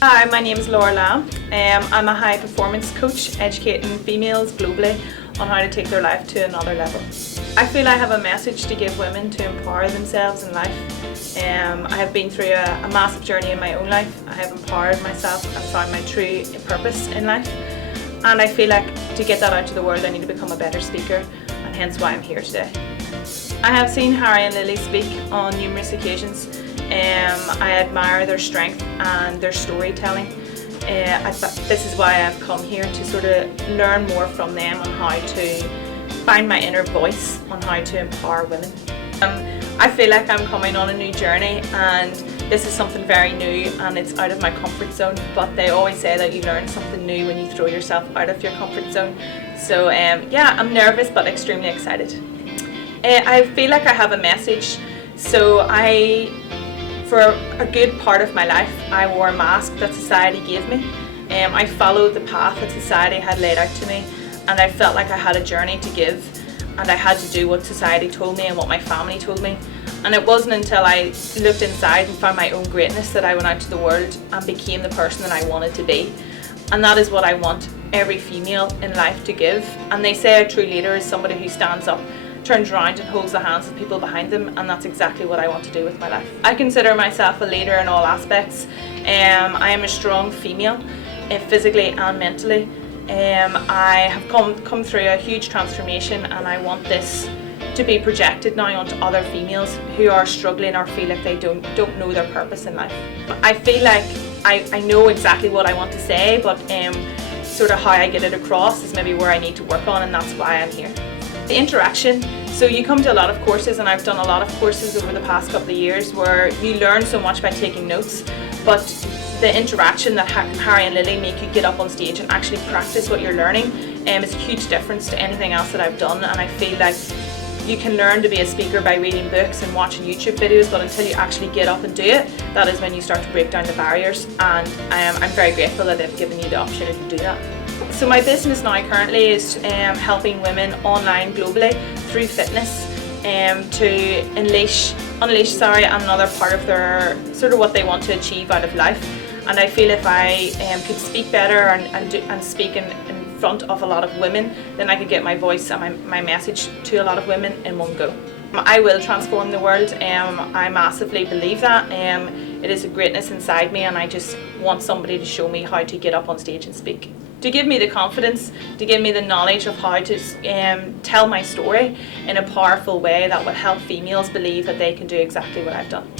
Hi, my name is Laura Lamb. I'm a high performance coach educating females globally on how to take their life to another level. I feel I have a message to give women to empower themselves in life. I have been through a massive journey in my own life. I have empowered myself and found my true purpose in life. And I feel like to get that out to the world I need to become a better speaker, and hence why I'm here today. I have seen Harry and Lily speak on numerous occasions. I admire their strength and their storytelling. This is why I've come here, to sort of learn more from them on how to find my inner voice, on how to empower women. I feel like I'm coming on a new journey, and this is something very new and it's out of my comfort zone, but they always say that you learn something new when you throw yourself out of your comfort zone. So yeah, I'm nervous but extremely excited. I feel like I have a message. So for a good part of my life, I wore a mask that society gave me. I followed the path that society had laid out to me, and I felt like I had a journey to give, and I had to do what society told me and what my family told me. And it wasn't until I looked inside and found my own greatness that I went out to the world and became the person that I wanted to be. And that is what I want every female in life to give. And they say a true leader is somebody who stands up, turns around and holds the hands of people behind them, and that's exactly what I want to do with my life. I consider myself a leader in all aspects. I am a strong female, physically and mentally. I have come through a huge transformation, and I want this to be projected now onto other females who are struggling or feel like they don't know their purpose in life. I feel like I know exactly what I want to say, but sort of how I get it across is maybe where I need to work on, and that's why I'm here. The interaction. So you come to a lot of courses, and I've done a lot of courses over the past couple of years where you learn so much by taking notes, but the interaction that Harry and Lily make you get up on stage and actually practice what you're learning is a huge difference to anything else that I've done. And I feel like you can learn to be a speaker by reading books and watching YouTube videos, but until you actually get up and do it, that is when you start to break down the barriers, and I'm very grateful that they've given you the opportunity to do that. So my business now currently is helping women online globally through fitness to unleash another part of their sort of what they want to achieve out of life. And I feel if I could speak better and speak in front of a lot of women, then I could get my voice and my message to a lot of women in one go. I will transform the world. I massively believe that. It is a greatness inside me, and I just want somebody to show me how to get up on stage and speak. To give me the confidence, to give me the knowledge of how to tell my story in a powerful way that will help females believe that they can do exactly what I've done.